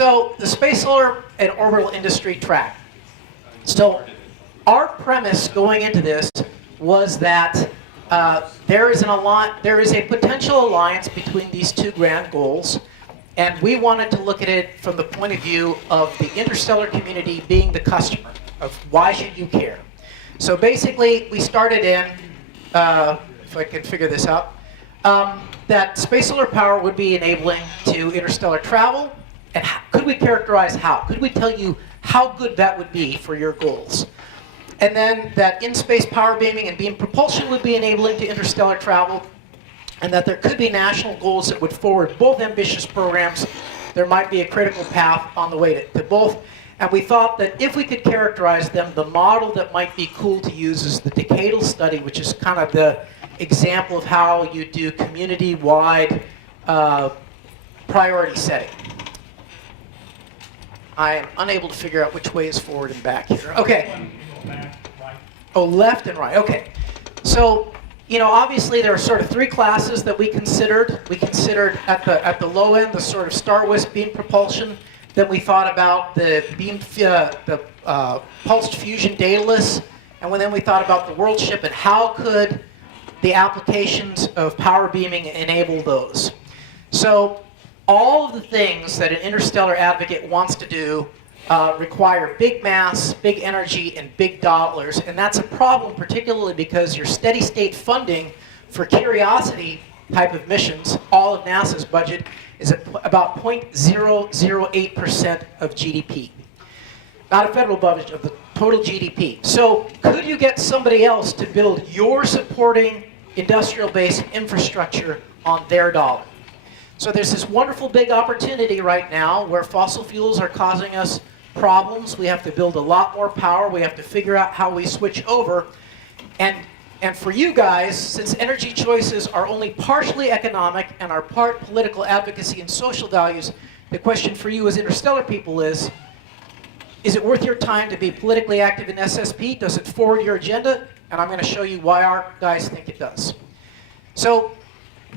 So the space, solar, and orbital industry track. So our premise going into this was that there is a potential alliance between these two grand goals, and we wanted to look at it from the point of view of the interstellar community being the customer, of why should you care. So basically, we started in, if I can figure this out, that space solar power would be enabling to interstellar travel, and could we characterize how? Could we tell you how good that would be for your goals? And then that in-space power beaming and beam propulsion would be enabling to interstellar travel, and that there could be national goals that would forward both ambitious programs. There might be a critical path on the way to both. And we thought that if we could characterize them, the model that might be cool to use is the decadal study, which is kind of the example of how you do community-wide priority setting. I am unable to figure out which way is forward and back here. Okay. Oh, left and right. Okay. So, obviously there are sort of three classes that we considered. We considered at the low end the sort of star-whisk beam propulsion. Then we thought about the pulsed fusion daedalus, and then we thought about the Worldship and how could the applications of power beaming enable those. So all of the things that an interstellar advocate wants to do require big mass, big energy, and big dollars. And that's a problem, particularly because your steady state funding for Curiosity type of missions, all of NASA's budget, is about 0.008% of GDP. Not a federal budget, of the total GDP. So could you get somebody else to build your supporting industrial-based infrastructure on their dollar? So there's this wonderful big opportunity right now where fossil fuels are causing us problems. We have to build a lot more power. We have to figure out how we switch over. And for you guys, since energy choices are only partially economic and are part political advocacy and social values, the question for you as interstellar people is it worth your time to be politically active in SSP? Does it forward your agenda? And I'm going to show you why our guys think it does. So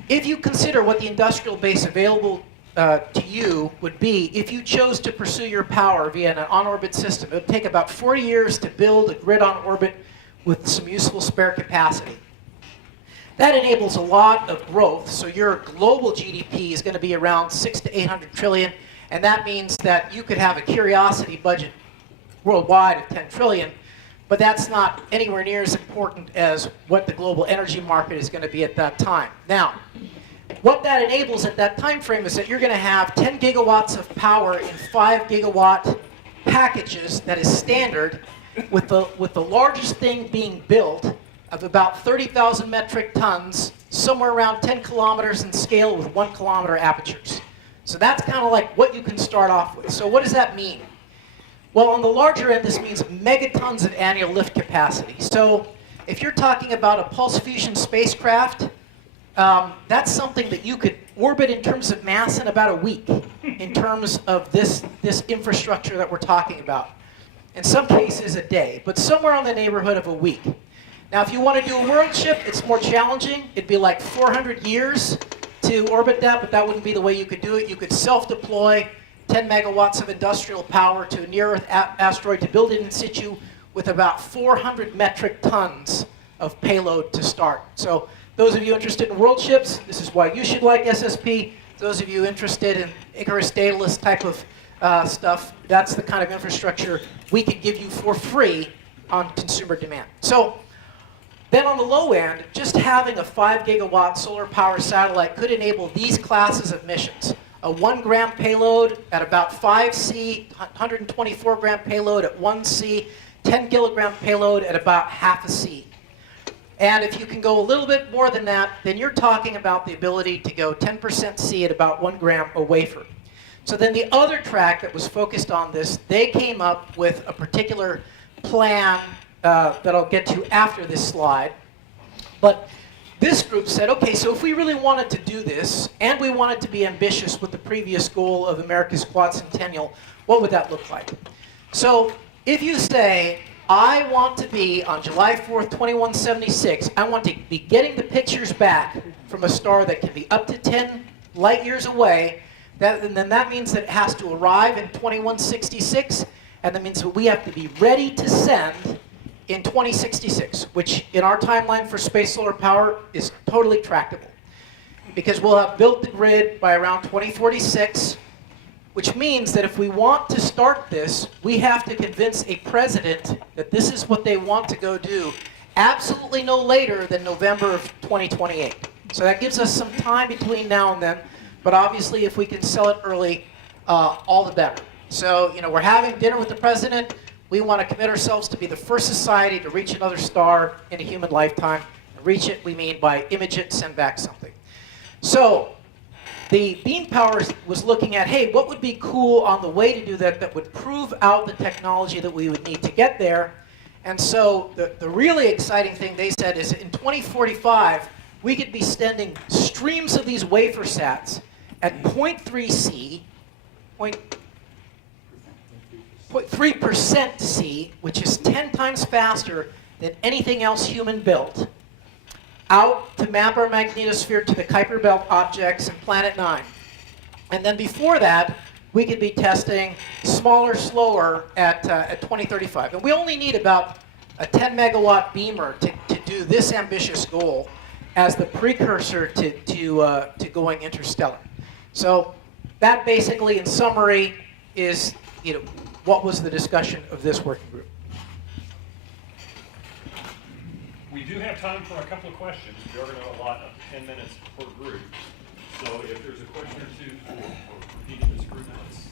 if you consider what the industrial base available to you would be, if you chose to pursue your power via an on-orbit system, it would take about 40 years to build a grid on orbit with some useful spare capacity. That enables a lot of growth, so your global GDP is going to be around 600 to 800 trillion, and that means that you could have a Curiosity budget worldwide of 10 trillion, but that's not anywhere near as important as what the global energy market is going to be at that time. Now, what that enables at that time frame is that you're going to have 10 gigawatts of power in 5 gigawatt packages that is standard, with the largest thing being built of about 30,000 metric tons, somewhere around 10 kilometers in scale with 1 kilometer apertures. So that's kind of like what you can start off with. So what does that mean? Well, on the larger end, this means megatons of annual lift capacity. So if you're talking about a pulse fusion spacecraft, that's something that you could orbit in terms of mass in about a week, in terms of this infrastructure that we're talking about. In some cases, a day, but somewhere in the neighborhood of a week. Now, if you want to do a Worldship, it's more challenging. It'd be like 400 years to orbit that, but that wouldn't be the way you could do it. You could self-deploy 10 megawatts of industrial power to a near-Earth asteroid to build it in situ with about 400 metric tons of payload to start. So those of you interested in Worldships, this is why you should like SSP. Those of you interested in Icarus Daedalus type of stuff, that's the kind of infrastructure we can give you for free on consumer demand. So then on the low end, just having a 5 gigawatt solar power satellite could enable these classes of missions. A 1 gram payload at about 5C, 124 gram payload at 1C, 10 kilogram payload at about half a C. And if you can go a little bit more than that, then you're talking about the ability to go 10% C at about 1 gram a wafer. So then the other track that was focused on this, they came up with a particular plan that I'll get to after this slide. But this group said, okay, so if we really wanted to do this, and we wanted to be ambitious with the previous goal of America's quadcentennial, what would that look like? So if you say, I want to be, on July 4th, 2176, I want to be getting the pictures back from a star that can be up to 10 light years away, And then that means that it has to arrive in 2166, and that means that we have to be ready to send in 2066, which in our timeline for space solar power is totally tractable. Because we'll have built the grid by around 2046, which means that if we want to start this, we have to convince a president that this is what they want to go do absolutely no later than November of 2028. So that gives us some time between now and then, but obviously if we can sell it early, all the better. So, we're having dinner with the president. We want to commit ourselves to be the first society to reach another star in a human lifetime. Reach it, we mean by image it, send back something. So, the Beam Power was looking at, hey, what would be cool on the way to do that that would prove out the technology that we would need to get there? And so the really exciting thing they said is in 2045, we could be sending streams of these wafer sats at 0.3 C, 0.3% C, which is 10 times faster than anything else human built, out to map our magnetosphere to the Kuiper Belt objects and Planet 9. And then before that, we could be testing smaller, slower at 2035. And we only need about a 10 megawatt beamer to do this ambitious goal as the precursor to going interstellar. So that basically, in summary, is what was the discussion of this working group. We do have time for a couple of questions. We are going to allot 10 minutes per group. So if there's a question or two for each of this group, let's...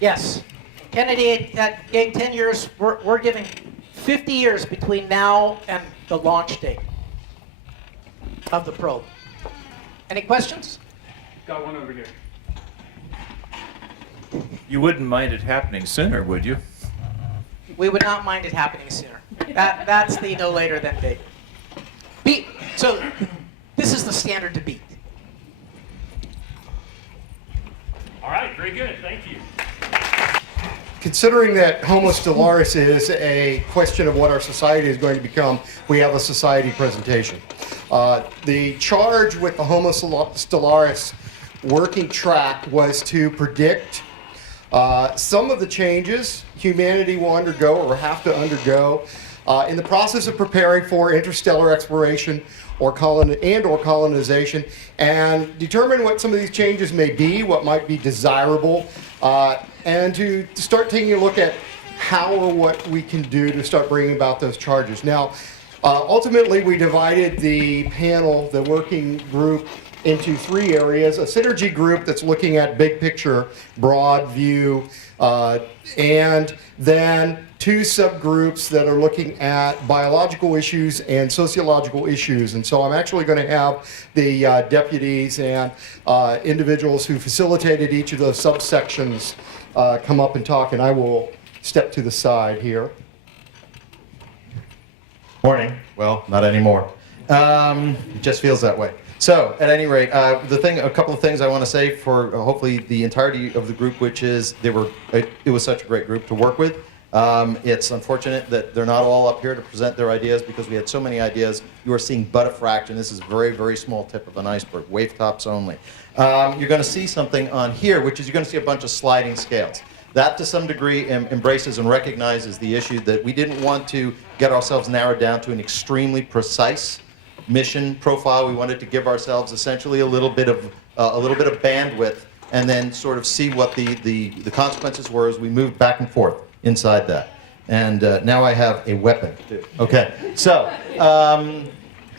Yes. Kennedy gave 10 years. We're giving 50 years between now and the launch date of the probe. Any questions? Got one over here. You wouldn't mind it happening sooner, would you? We would not mind it happening sooner. That's the no later than date. So this is the standard to beat. All right, very good. Thank you. Considering that Homo Stellaris is a question of what our society is going to become, we have a society presentation. The charge with the Homo Stellaris working track was to predict some of the changes humanity will undergo or have to undergo in the process of preparing for interstellar exploration or colonization, and determine what some of these changes may be, what might be desirable, and to start taking a look at how or what we can do to start bringing about those charges. Now, ultimately, we divided the panel, the working group, into three areas: a synergy group that's looking at big picture, broad view, and then two subgroups that are looking at biological issues and sociological issues. And so I'm actually going to have the deputies and individuals who facilitated each of those subsections come up and talk, and I will step to the side here. Morning. Well, not anymore. It just feels that way. So, at any rate, a couple of things I want to say for hopefully the entirety of the group, which is it was such a great group to work with. It's unfortunate that they're not all up here to present their ideas because we had so many ideas. You are seeing but a fraction. This is a very, very small tip of an iceberg, wave tops only. You're going to see something on here, which is you're going to see a bunch of sliding scales. That, to some degree, embraces and recognizes the issue that we didn't want to get ourselves narrowed down to an extremely precise mission profile. We wanted to give ourselves essentially a little bit of bandwidth, and then sort of see what the consequences were as we moved back and forth inside that. And now I have a weapon. Okay, so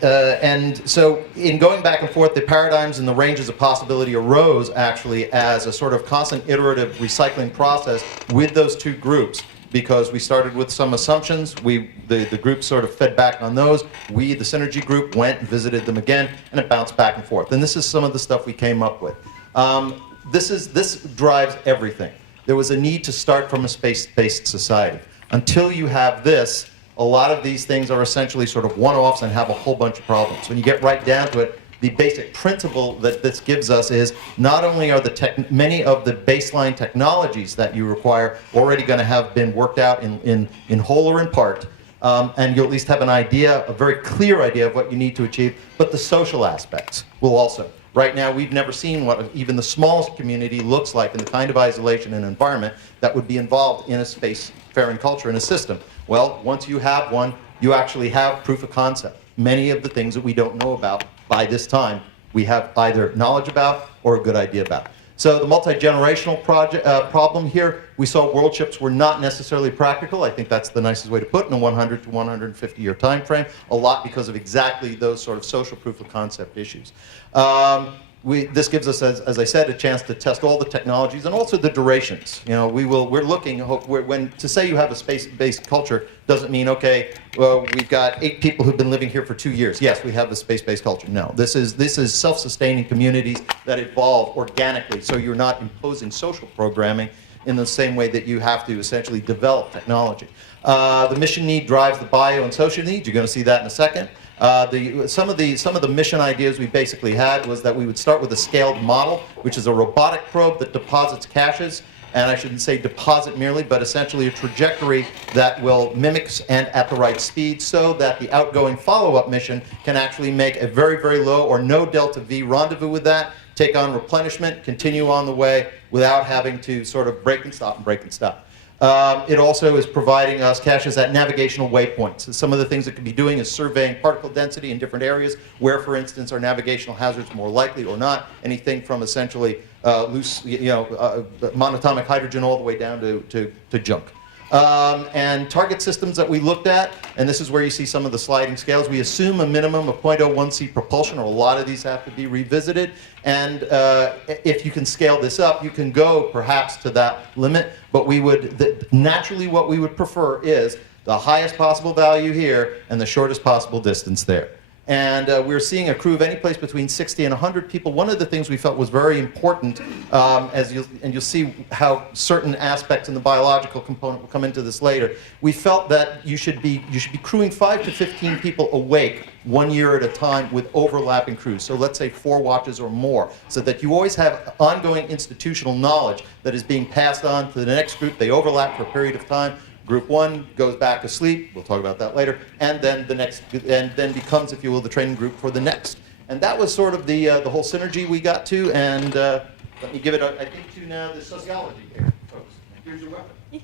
and so in going back and forth, the paradigms and the ranges of possibility arose actually as a sort of constant iterative recycling process with those two groups, because we started with some assumptions. The group sort of fed back on those. We, the synergy group, went and visited them again, and it bounced back and forth. And this is some of the stuff we came up with. This drives everything. There was a need to start from a space-based society. Until you have this, a lot of these things are essentially sort of one-offs and have a whole bunch of problems. When you get right down to it, the basic principle that this gives us is not only are many of the baseline technologies that you require already going to have been worked out in whole or in part, and you'll at least have an idea, a very clear idea of what you need to achieve, but the social aspects will also. Right now, we've never seen what even the smallest community looks like in the kind of isolation and environment that would be involved in a spacefaring culture and a system. Well, once you have one, you actually have proof of concept. Many of the things that we don't know about by this time, we have either knowledge about or a good idea about. So the multi-generational problem here, we saw worldships were not necessarily practical. I think that's the nicest way to put it, in a 100 to 150 year time frame, a lot because of exactly those sort of social proof of concept issues. This gives us, as I said, a chance to test all the technologies and also the durations. You know, we're looking, when to say you have a space-based culture doesn't mean, okay, well, we've got 8 people who've been living here for 2 years. Yes, we have a space-based culture. No, this is self-sustaining communities that evolve organically, so you're not imposing social programming in the same way that you have to essentially develop technology. The mission need drives the bio and social needs. You're going to see that in a second. Some of the mission ideas we basically had was that we would start with a scaled model, which is a robotic probe that deposits caches, and I shouldn't say deposit merely, but essentially a trajectory that will mimic and at the right speed so that the outgoing follow-up mission can actually make a very, very low or no delta V rendezvous with that, take on replenishment, continue on the way without having to sort of break and stop and break and stop. It also is providing us caches at navigational waypoints. So some of the things it could be doing is surveying particle density in different areas where, for instance, are navigational hazards more likely or not. Anything from essentially loose, monatomic hydrogen all the way down to junk. And target systems that we looked at, and this is where you see some of the sliding scales. We assume a minimum of 0.01 C propulsion, or a lot of these have to be revisited. And if you can scale this up, you can go perhaps to that limit. But we would, naturally what we would prefer is the highest possible value here and the shortest possible distance there. And we're seeing a crew of any place between 60 and 100 people. One of the things we felt was very important, you'll see how certain aspects in the biological component will come into this later. We felt that you should be crewing 5 to 15 people awake 1 year at a time with overlapping crews. So let's say 4 watches or more, so that you always have ongoing institutional knowledge that is being passed on to the next group. They overlap for a period of time. Group 1 goes back to sleep, we'll talk about that later, and then the next, and then becomes, if you will, the training group for the next. And that was sort of the whole synergy we got to, and let me give it, I think, to now the sociology here, folks. Here's your weapon. Yeah.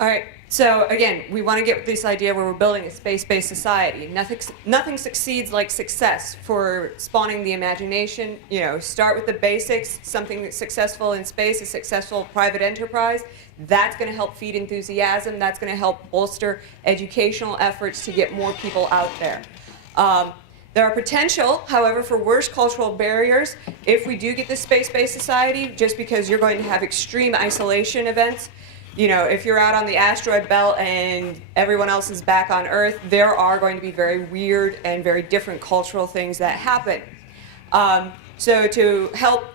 All right, so again, we want to get this idea where we're building a space-based society. Nothing succeeds like success for spawning the imagination. You know, start with the basics. Something that's successful in space, a successful private enterprise. That's going to help feed enthusiasm. That's going to help bolster educational efforts to get more people out there. There are potential, however, for worse cultural barriers if we do get this space-based society, just because you're going to have extreme isolation events. You know, if you're out on the asteroid belt and everyone else is back on Earth, there are going to be very weird and very different cultural things that happen. So to help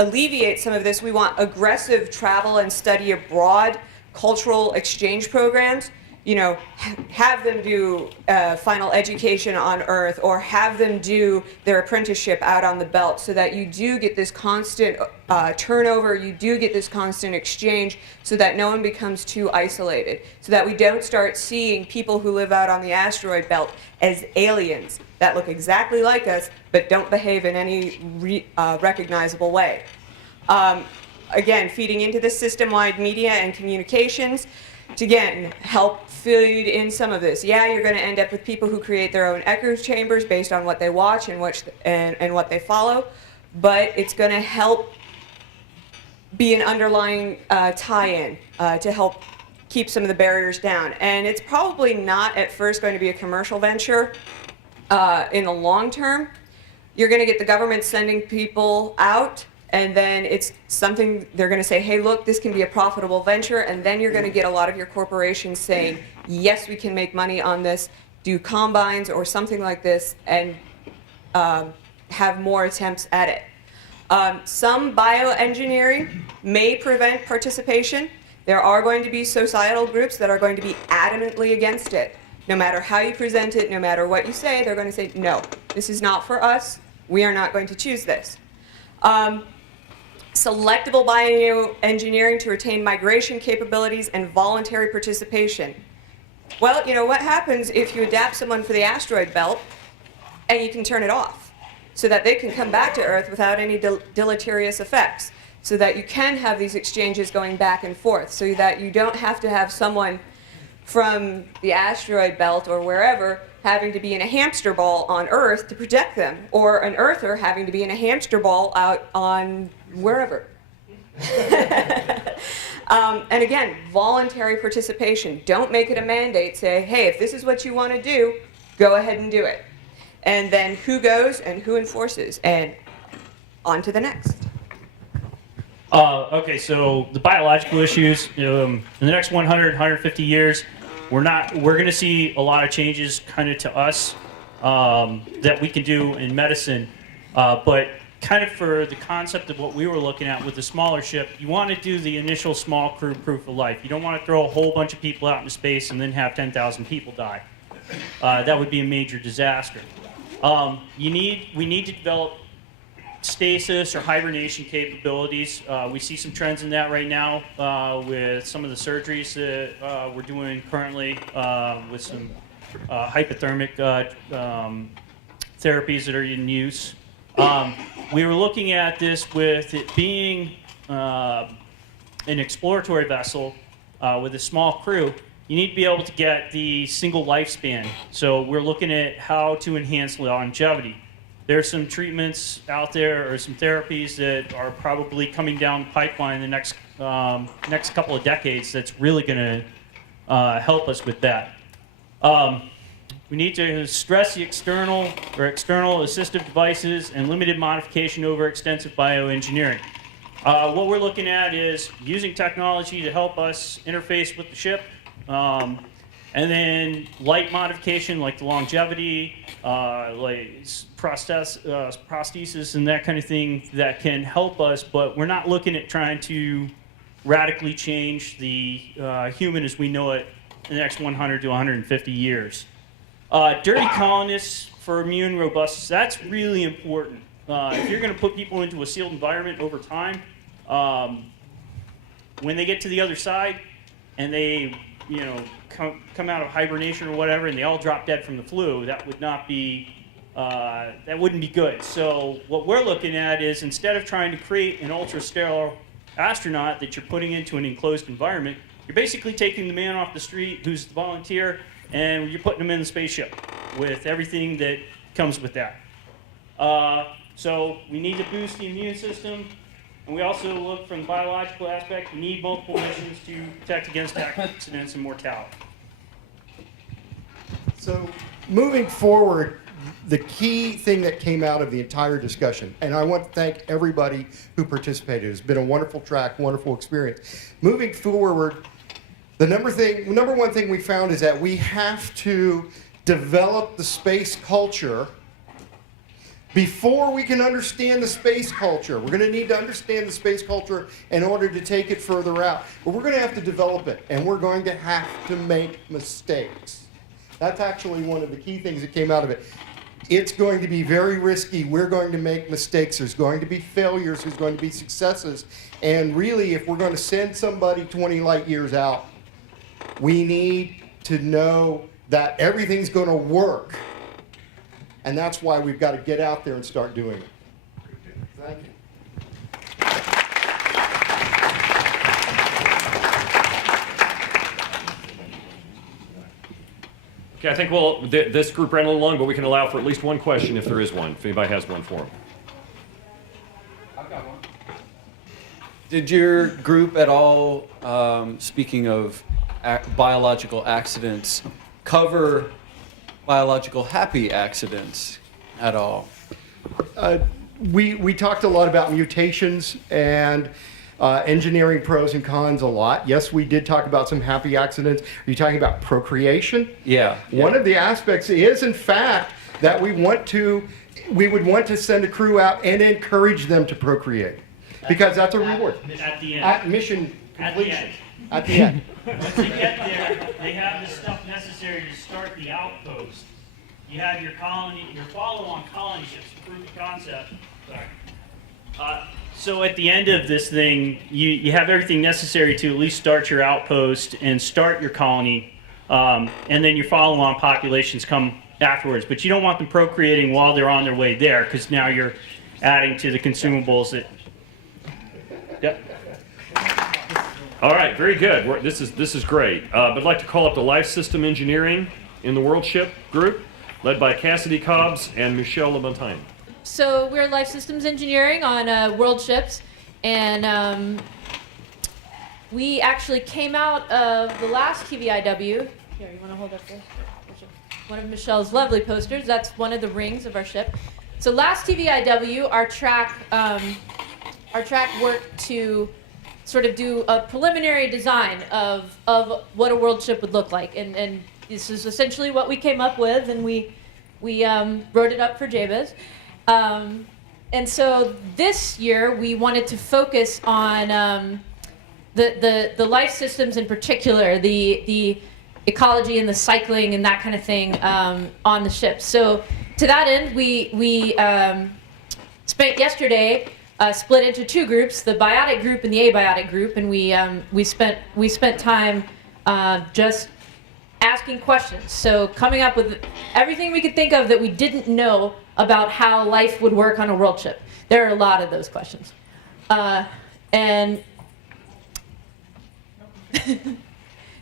alleviate some of this, we want aggressive travel and study abroad cultural exchange programs. You know, have them do final education on Earth, or have them do their apprenticeship out on the belt, so that you do get this constant turnover, you do get this constant exchange, so that no one becomes too isolated, so that we don't start seeing people who live out on the asteroid belt as aliens that look exactly like us but don't behave in any recognizable way. Again, feeding into the system-wide media and communications to, again, help feed in some of this. Yeah, you're going to end up with people who create their own echo chambers based on what they watch and what they follow, but it's going to help be an underlying tie-in to help keep some of the barriers down. And it's probably not at first going to be a commercial venture in the long term. You're going to get the government sending people out, and then it's something they're going to say, hey, look, this can be a profitable venture. And then you're going to get a lot of your corporations saying, yes, we can make money on this, do combines or something like this, and have more attempts at it. Some bioengineering may prevent participation. There are going to be societal groups that are going to be adamantly against it. No matter how you present it, no matter what you say, they're going to say, no, this is not for us. We are not going to choose this. Selectable bioengineering to retain migration capabilities and voluntary participation. Well, you know, what happens if you adapt someone for the asteroid belt and you can turn it off so that they can come back to Earth without any deleterious effects, so that you can have these exchanges going back and forth, so that you don't have to have someone from the asteroid belt or wherever having to be in a hamster ball on Earth to protect them, or an Earther having to be in a hamster ball out on wherever. And again, voluntary participation. Don't make it a mandate. Say, hey, if this is what you want to do, go ahead and do it. And then who goes and who enforces, and on to the next. Okay, so the biological issues, in the next 100, 150 years, we're going to see a lot of changes kind of to us that we can do in medicine. But kind of for the concept of what we were looking at with the smaller ship, you want to do the initial small crew proof of life. You don't want to throw a whole bunch of people out into space and then have 10,000 people die. That would be a major disaster. We need to develop stasis or hibernation capabilities. We see some trends in that right now with some of the surgeries that we're doing currently with some hypothermic therapies that are in use. We were looking at this with it being an exploratory vessel with a small crew. You need to be able to get the single lifespan. So we're looking at how to enhance longevity. There's some treatments out there or some therapies that are probably coming down the pipeline in the next couple of decades that's really going to help us with that. We need to stress the external assistive devices and limited modification over extensive bioengineering. What we're looking at is using technology to help us interface with the ship, and then light modification like the longevity, like prosthesis and that kind of thing that can help us, but we're not looking at trying to radically change the human as we know it in the next 100 to 150 years. Dirty colonists for immune robustness, that's really important. If you're going to put people into a sealed environment over time, when they get to the other side and they come out of hibernation or whatever and they all drop dead from the flu, that wouldn't be good. So what we're looking at is, instead of trying to create an ultra-sterile astronaut that you're putting into an enclosed environment, you're basically taking the man off the street who's the volunteer and you're putting him in the spaceship with everything that comes with that. So we need to boost the immune system, and we also look from the biological aspect. We need multiple missions to protect against accidents and mortality. So moving forward, the key thing that came out of the entire discussion, and I want to thank everybody who participated. It's been a wonderful track, wonderful experience. Moving forward, the number one thing we found is that we have to develop the space culture before we can understand the space culture. We're going to need to understand the space culture in order to take it further out. But we're going to have to develop it, and we're going to have to make mistakes. That's actually one of the key things that came out of it. It's going to be very risky. We're going to make mistakes. There's going to be failures. There's going to be successes. And really, if we're going to send somebody 20 light years out, we need to know that everything's going to work. And that's why we've got to get out there and start doing it. Thank you. Okay, I think this group ran a little long, but we can allow for at least one question if there is one, if anybody has one for them. I've got one. Did your group at all, speaking of biological accidents, cover biological happy accidents at all? We talked a lot about mutations and engineering pros and cons a lot. Yes, we did talk about some happy accidents. Are you talking about procreation? Yeah. One of the aspects is, in fact, that we would want to send a crew out and encourage them to procreate, because that's a reward. At the end. At mission At the completion. end. At the end. Once they get there, they have the stuff necessary to start the outpost. You have your follow-on colony ships, proof of concept. Sorry. So at the end of this thing, you have everything necessary to at least start your outpost and start your colony. and then your follow-on populations come afterwards. But you don't want them procreating while they're on their way there, because now you're adding to the consumables that. Yep. All right, very good. This is great. I'd like to call up the Life System Engineering in the Worldship group, led by Cassidy Cobbs and Michelle Lamontagne. So we're Life Systems Engineering on Worldships, and we actually came out of the last TVIW. Here, you want to hold up this? One of Michelle's lovely posters. That's one of the rings of our ship. So last TVIW, our track worked to sort of do a preliminary design of what a world ship would look like, and this is essentially what we came up with, and we wrote it up for JBIZ. And so this year we wanted to focus on the life systems in particular, the ecology and the cycling and that kind of thing on the ship. So to that end, we spent yesterday split into two groups, the biotic group and the abiotic group, and we spent time just asking questions. So coming up with everything we could think of that we didn't know about how life would work on a world ship. There are a lot of those questions. And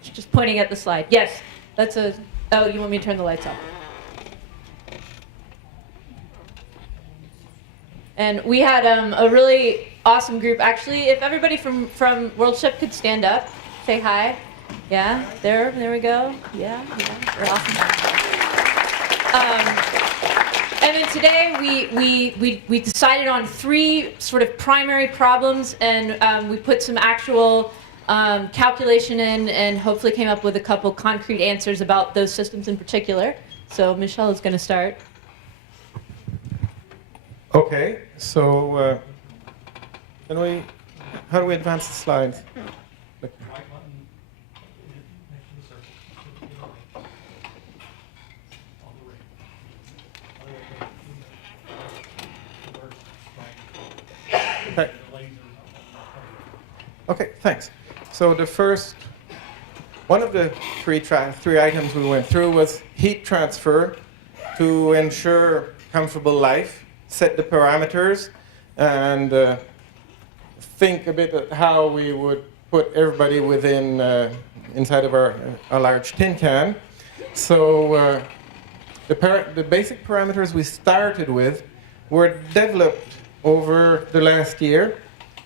just pointing at the slide. Yes, that's a, oh, you want me to turn the lights off? And we had a really awesome group. Actually, if everybody from Worldship could stand up, say hi. Yeah, there we go. Yeah, we're awesome. And then today we decided on three sort of primary problems, and we put some actual calculation in, and hopefully came up with a couple concrete answers about those systems in particular. So Michelle is going to start. Okay, so how do we advance the slides? Okay, thanks. So the first, one of the three items we went through was heat transfer to ensure comfortable life, set the parameters, and think a bit of how we would put everybody within inside of our large tin can. So the basic parameters we started with were developed over the last year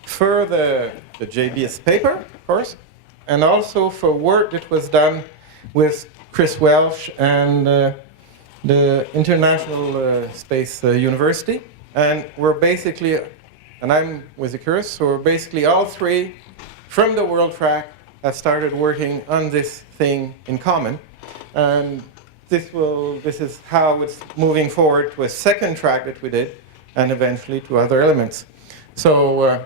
for the JBS paper, of course, and also for work that was done with Chris Welsh and the International Space University. And we're basically, and I'm with the Chris, so we're basically all three from the World Track have started working on this thing in common. And this is how it's moving forward to a second track that we did, and eventually to other elements. So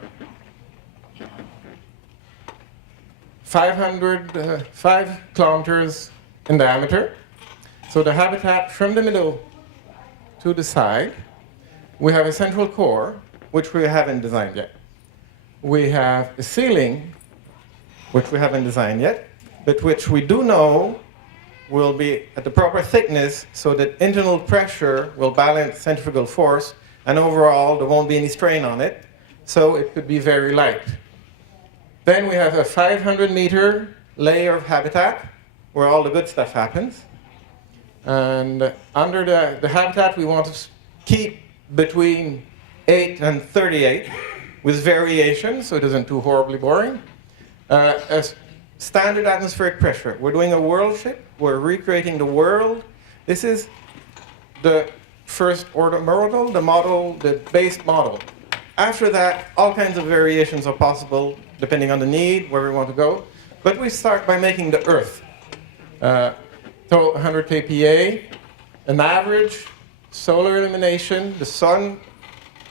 5 kilometers in diameter. So the habitat from the middle to the side. We have a central core, which we haven't designed yet. We have a ceiling, which we haven't designed yet, but which we do know will be at the proper thickness so that internal pressure will balance centrifugal force, and overall there won't be any strain on it, so it could be very light. Then we have a 500-meter layer of habitat where all the good stuff happens. And under the habitat, we want to keep between 8 and 38 with variation, so it isn't too horribly boring. As standard atmospheric pressure. We're doing a world ship. We're recreating the world. This is the first order model, the base model. After that, all kinds of variations are possible depending on the need, where we want to go. But we start by making the Earth. So 100 kPa, an average solar illumination, the sun,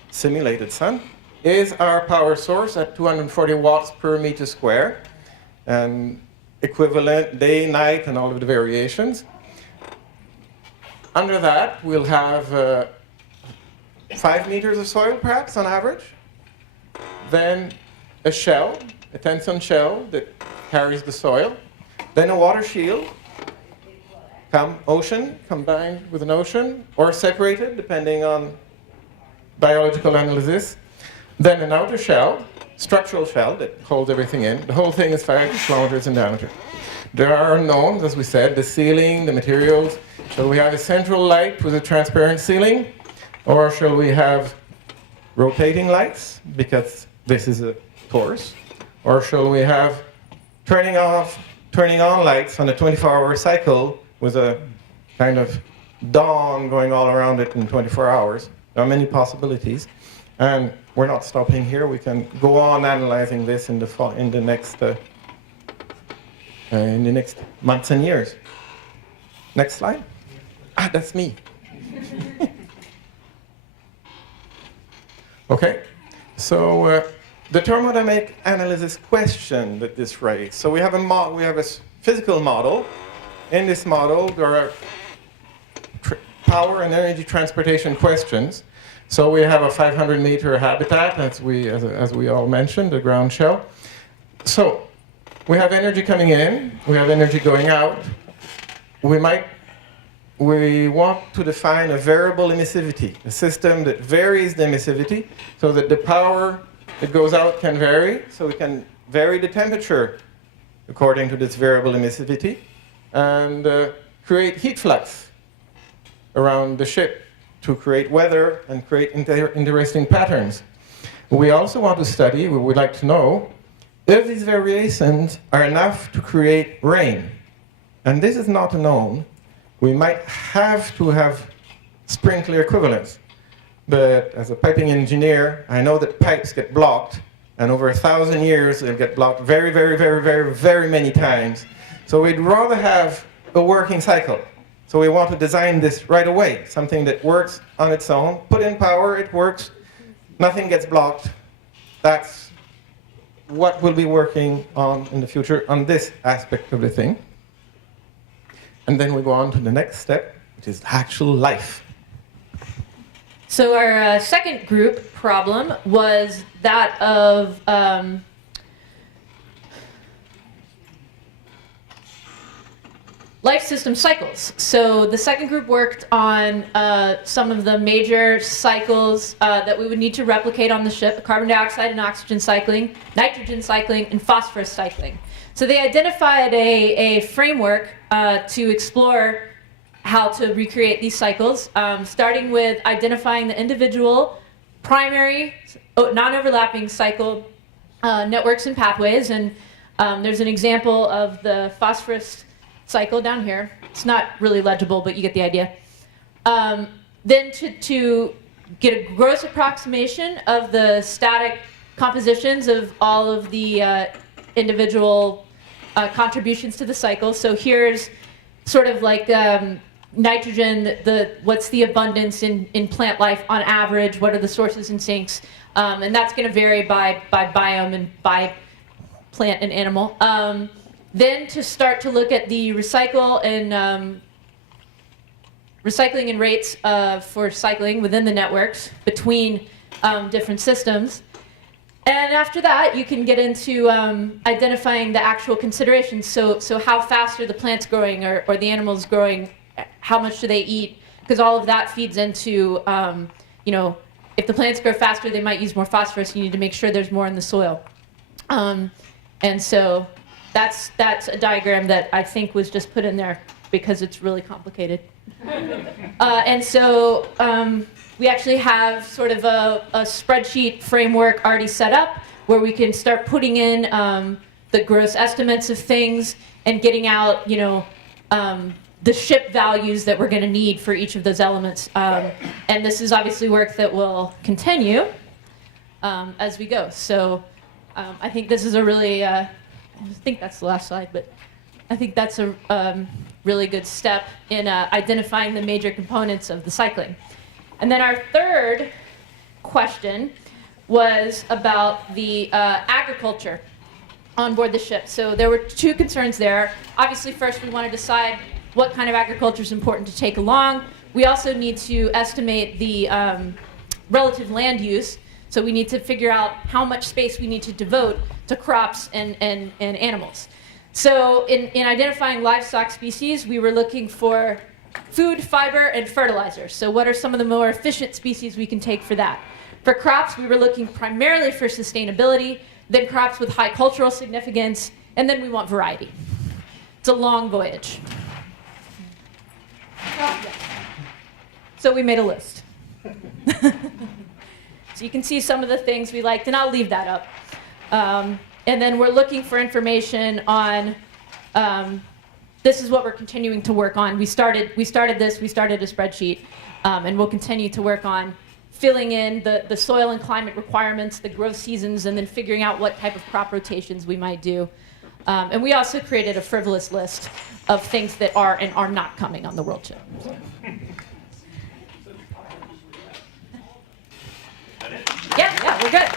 simulated sun, is our power source at 240 watts per meter square, and equivalent day, night, and all of the variations. Under that, we'll have 5 meters of soil, perhaps, on average. Then a shell, a 10-ton shell that carries the soil. Then a water shield, ocean combined with an ocean, or separated, depending on biological analysis. Then an outer shell, structural shell that holds everything in. The whole thing is 5 kilometers in diameter. There are unknowns, as we said, the ceiling, the materials. Shall we have a central light with a transparent ceiling? Or shall we have rotating lights, because this is a torus? Or shall we have turning on lights on a 24-hour cycle with a kind of dawn going all around it in 24 hours? There are many possibilities. And we're not stopping here. We can go on analyzing this in the next months and years. Next slide. Ah, that's me. Okay. So the thermodynamic analysis question that this raised. So we have a physical model. In this model, there are power and energy transportation questions. So we have a 500-meter habitat, as we all mentioned, the ground shell. So we have energy coming in, we have energy going out. We want to define a variable emissivity, a system that varies the emissivity so that the power that goes out can vary. So we can vary the temperature according to this variable emissivity and create heat flux around the ship to create weather and create interesting patterns. We also want to study, we would like to know, if these variations are enough to create rain. And this is not known. We might have to have sprinkler equivalents. But as a piping engineer, I know that pipes get blocked, and over 1,000 years they'll get blocked very, very, very, very, very many times. So we'd rather have a working cycle. So we want to design this right away, something that works on its own. Put in power, it works, nothing gets blocked. That's what we'll be working on in the future on this aspect of the thing. And then we go on to the next step, which is actual life. So our second group problem was that of life system cycles. So the second group worked on some of the major cycles that we would need to replicate on the ship: carbon dioxide and oxygen cycling, nitrogen cycling, and phosphorus cycling. So they identified a framework to explore how to recreate these cycles, starting with identifying the individual primary non-overlapping cycle networks and pathways. And there's an example of the phosphorus cycle down here. It's not really legible, but you get the idea. Then to get a gross approximation of the static compositions of all of the individual contributions to the cycle. So here's sort of like nitrogen, what's the abundance in plant life on average, what are the sources and sinks, and that's going to vary by biome and by plant and animal. Then to start to look at the recycling and rates for cycling within the networks between different systems. And after that, you can get into identifying the actual considerations. So how fast are the plants growing or the animals growing? How much do they eat? Because all of that feeds into, if the plants grow faster, they might use more phosphorus. You need to make sure there's more in the soil. And so that's a diagram that I think was just put in there because it's really complicated. And so we actually have sort of a spreadsheet framework already set up where we can start putting in the gross estimates of things and getting out, the ship values that we're going to need for each of those elements. And this is obviously work that will continue as we go. So I think this is a really, I think that's the last slide, but I think that's a really good step in identifying the major components of the cycling. And then our third question was about the agriculture on board the ship. So there were two concerns there. Obviously, first we want to decide what kind of agriculture is important to take along. We also need to estimate the relative land use. So we need to figure out how much space we need to devote to crops and animals. So in identifying livestock species, we were looking for food, fiber, and fertilizer. So what are some of the more efficient species we can take for that? For crops, we were looking primarily for sustainability, then crops with high cultural significance, and then we want variety. It's a long voyage. So we made a list. So you can see some of the things we liked, and I'll leave that up. And then we're looking for information on, this is what we're continuing to work on. We started a spreadsheet, and we'll continue to work on filling in the soil and climate requirements, the growth seasons, and then figuring out what type of crop rotations we might do. And we also created a frivolous list of things that are and are not coming on the Worldship. Yeah, we're good.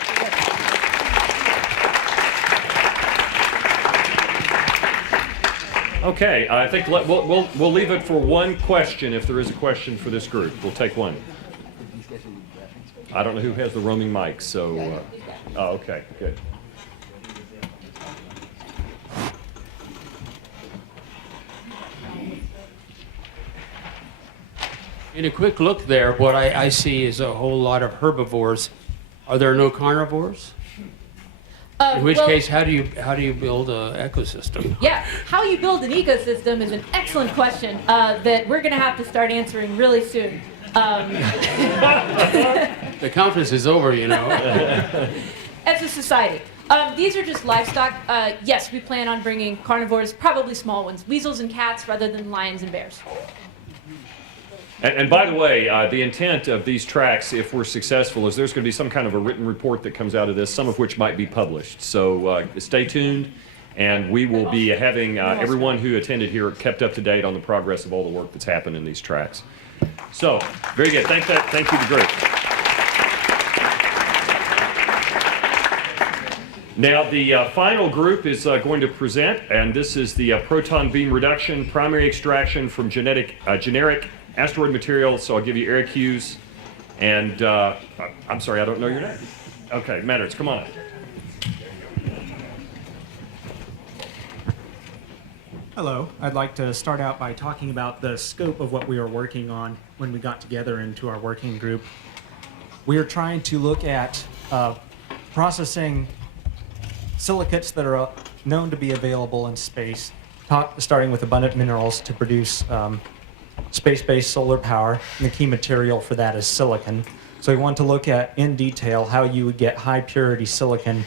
Okay, I think we'll leave it for one question if there is a question for this group. We'll take one. I don't know who has the roaming mic, so oh, okay, good. In a quick look there, what I see is a whole lot of herbivores. Are there no carnivores? In which case, how do you build an ecosystem? Yeah, how you build an ecosystem is an excellent question that we're going to have to start answering really soon. The conference is over, you know. As a society. These are just livestock. Yes, we plan on bringing carnivores, probably small ones, weasels and cats rather than lions and bears. And by the way, the intent of these tracks, if we're successful, is there's going to be some kind of a written report that comes out of this, some of which might be published. So stay tuned, and we will be having everyone who attended here kept up to date on the progress of all the work that's happened in these tracks. So, very good. Thank you to the group. Now, the final group is going to present, and this is the proton beam reduction primary extraction from generic asteroid material. So I'll give you Eric Hughes, and I'm sorry, I don't know your name. Okay, Matters, come on. Hello, I'd like to start out by talking about the scope of what we were working on when we got together into our working group. We are trying to look at processing silicates that are known to be available in space, starting with abundant minerals to produce space-based solar power, and the key material for that is silicon. So we want to look at in detail how you would get high-purity silicon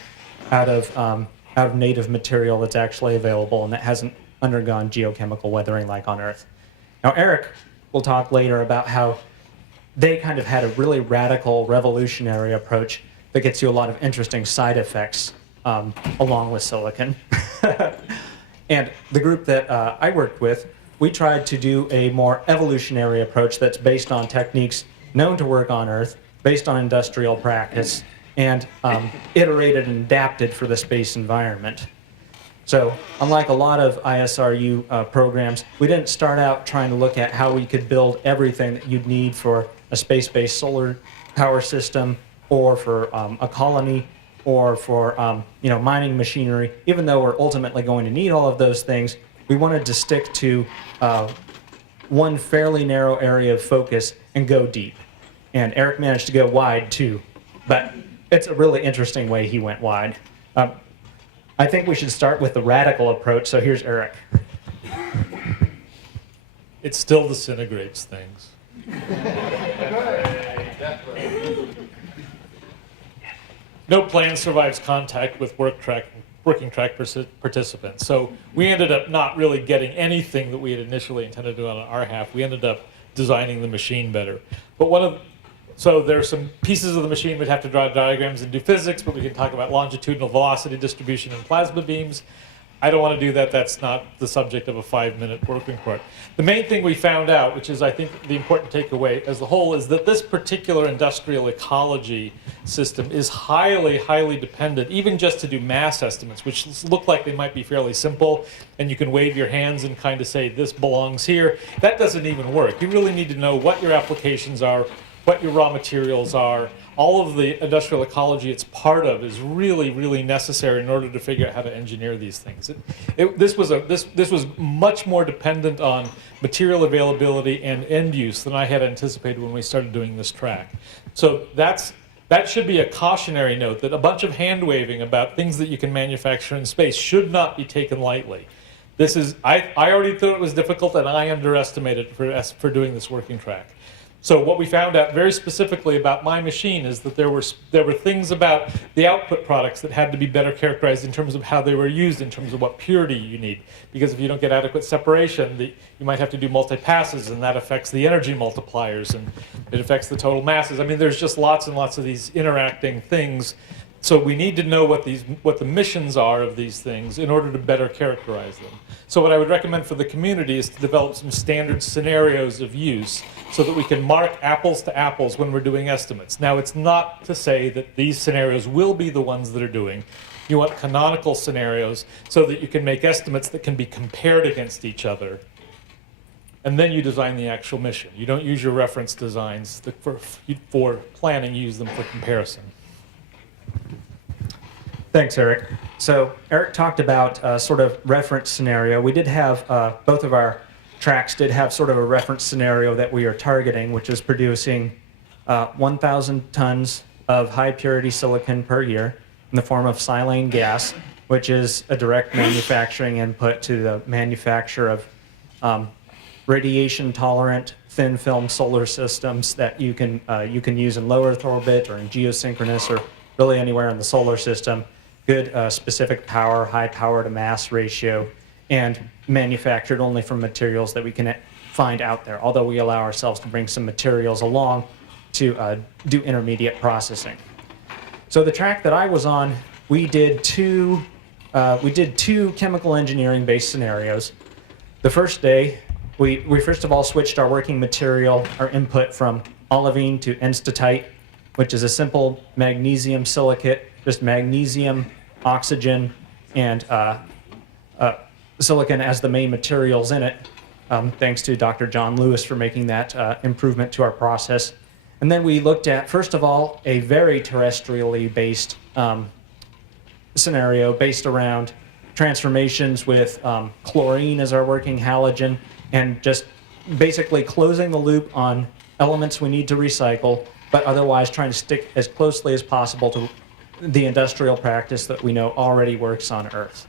out of native material that's actually available and that hasn't undergone geochemical weathering like on Earth. Now Eric will talk later about how they kind of had a really radical, revolutionary approach that gets you a lot of interesting side effects along with silicon. And the group that I worked with, we tried to do a more evolutionary approach that's based on techniques known to work on Earth, based on industrial practice, and iterated and adapted for the space environment. So unlike a lot of ISRU programs, we didn't start out trying to look at how we could build everything that you'd need for a space-based solar power system, or for a colony, or for mining machinery. Even though we're ultimately going to need all of those things, we wanted to stick to one fairly narrow area of focus and go deep. And Eric managed to go wide too, but it's a really interesting way he went wide. I think we should start with the radical approach, so here's Eric. It still disintegrates things. No plan survives contact with working track participants. So we ended up not really getting anything that we had initially intended to do on our half. We ended up designing the machine better. But so there's some pieces of the machine we'd have to draw diagrams and do physics, but we can talk about longitudinal velocity distribution and plasma beams. I don't want to do that. That's not the subject of a 5-minute working report. The main thing we found out, which is I think the important takeaway as a whole, is that this particular industrial ecology system is highly, highly dependent, even just to do mass estimates, which look like they might be fairly simple, and you can wave your hands and kind of say, this belongs here. That doesn't even work. You really need to know what your applications are, what your raw materials are, all of the industrial ecology it's part of is really, really necessary in order to figure out how to engineer these things. This was much more dependent on material availability and end use than I had anticipated when we started doing this track. So that should be a cautionary note that a bunch of hand waving about things that you can manufacture in space should not be taken lightly. I already thought it was difficult, and I underestimated it for doing this working track. So what we found out very specifically about my machine is that there were things about the output products that had to be better characterized in terms of how they were used, in terms of what purity you need. Because if you don't get adequate separation, you might have to do multi-passes, and that affects the energy multipliers, and it affects the total masses. I mean, there's just lots and lots of these interacting things. So we need to know what the missions are of these things in order to better characterize them. So what I would recommend for the community is to develop some standard scenarios of use so that we can mark apples to apples when we're doing estimates. Now, it's not to say that these scenarios will be the ones that are doing. You want canonical scenarios so that you can make estimates that can be compared against each other. And then you design the actual mission. You don't use your reference designs for planning, you use them for comparison. Thanks, Eric. So Eric talked about sort of reference scenario. We did have, both of our tracks did have sort of a reference scenario that we are targeting, which is producing 1,000 tons of high purity silicon per year in the form of silane gas, which is a direct manufacturing input to the manufacture of radiation tolerant thin film solar systems that you can use in low Earth orbit or in geosynchronous or really anywhere in the solar system. Good specific power, high power to mass ratio, and manufactured only from materials that we can find out there, although we allow ourselves to bring some materials along to do intermediate processing. So the track that I was on, we did two chemical engineering based scenarios. The first day, we first of all switched our working material, our input from olivine to enstatite, which is a simple magnesium silicate, just magnesium, oxygen, and silicon as the main materials in it. Thanks to Dr. John Lewis for making that improvement to our process. And then we looked at, first of all, a very terrestrially based scenario based around transformations with chlorine as our working halogen, and just basically closing the loop on elements we need to recycle, but otherwise trying to stick as closely as possible to the industrial practice that we know already works on Earth.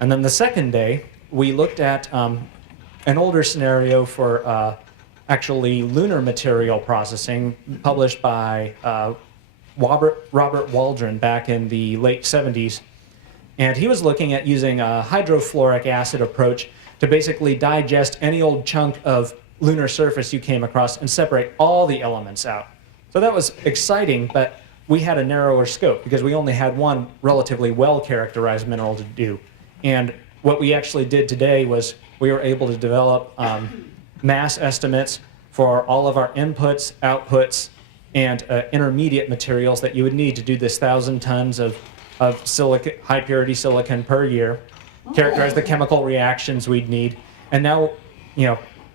And then the second day, we looked at an older scenario for actually lunar material processing published by Robert Waldron back in the late 70s. And he was looking at using a hydrofluoric acid approach to basically digest any old chunk of lunar surface you came across and separate all the elements out. So that was exciting, but we had a narrower scope because we only had one relatively well-characterized mineral to do. And what we actually did today was we were able to develop mass estimates for all of our inputs, outputs, and intermediate materials that you would need to do this 1,000 tons of high purity silicon per year, characterize the chemical reactions we'd need. And now,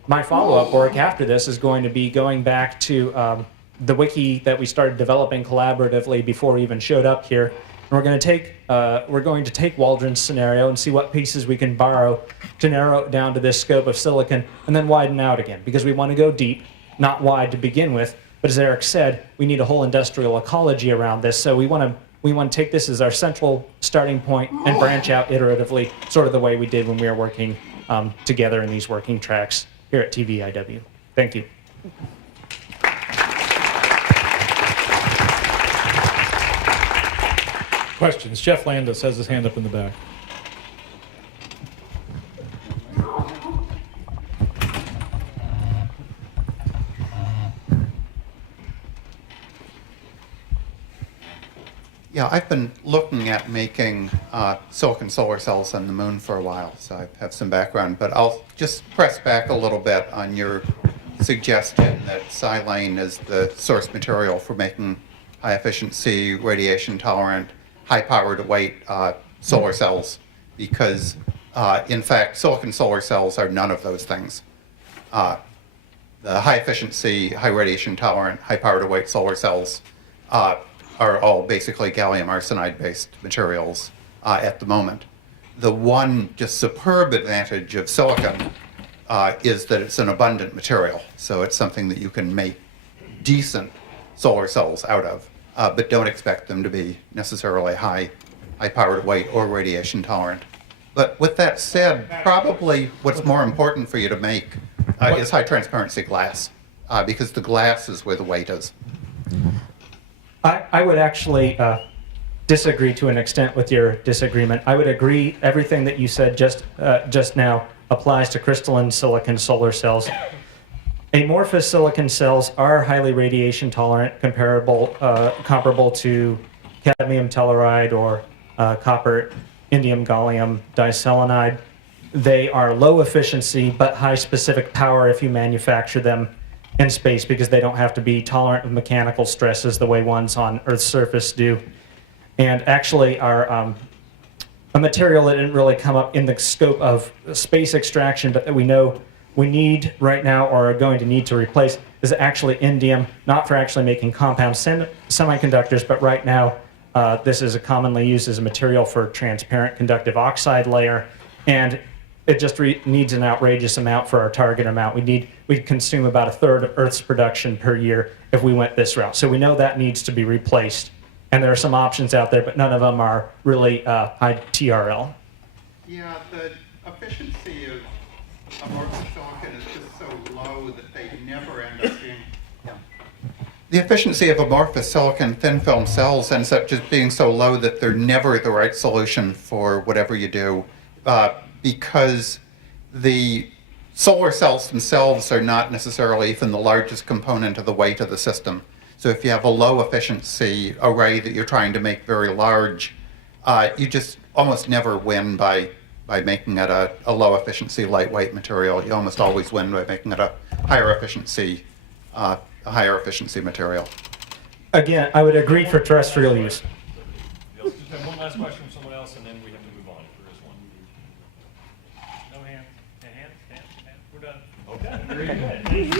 my follow-up work after this is going to be going back to the wiki that we started developing collaboratively before we even showed up here. And we're going to take Waldron's scenario and see what pieces we can borrow to narrow it down to this scope of silicon, and then widen out again, because we want to go deep, not wide to begin with. But as Eric said, we need a whole industrial ecology around this, so we want to take this as our central starting point and branch out iteratively, sort of the way we did when we were working together in these working tracks here at TVIW. Thank you. Questions? Jeff Landis has his hand up in the back. Yeah, I've been looking at making silicon solar cells on the moon for a while, so I have some background, but I'll just press back a little bit on your suggestion that silane is the source material for making high efficiency, radiation tolerant, high power to weight solar cells, because in fact silicon solar cells are none of those things. The high efficiency, high radiation tolerant, high power to weight solar cells are all basically gallium arsenide-based materials at the moment. The one just superb advantage of silicon is that it's an abundant material. So it's something that you can make decent solar cells out of, but don't expect them to be necessarily high power to weight or radiation tolerant. But with that said, probably what's more important for you to make is high transparency glass, because the glass is where the weight is. I would actually disagree to an extent with your disagreement. I would agree everything that you said just now applies to crystalline silicon solar cells. Amorphous silicon cells are highly radiation tolerant, comparable to cadmium telluride or copper indium gallium diselenide. They are low efficiency but high specific power if you manufacture them in space, because they don't have to be tolerant of mechanical stresses the way ones on Earth's surface do. And actually are a material that didn't really come up in the scope of space extraction, but that we know we need right now or are going to need to replace is actually indium, not for actually making compound semiconductors, but right now this is commonly used as a material for transparent conductive oxide layer, and it just needs an outrageous amount for our target amount. We'd consume about a third of Earth's production per year if we went this route. So we know that needs to be replaced. And there are some options out there, but none of them are really high TRL. Yeah, the efficiency of amorphous silicon is just so low that they never end up being... Yeah. The efficiency of amorphous silicon thin film cells ends up just being so low that they're never the right solution for whatever you do, because the solar cells themselves are not necessarily even the largest component of the weight of the system. So if you have a low efficiency array that you're trying to make very large, you just almost never win by making it a low efficiency lightweight material. You almost always win by making it a higher efficiency material. Again, I would agree for terrestrial use. Just have one last question from someone else, and then we have to move on if there is one. No hand. Hand. We're done. Okay. Very good.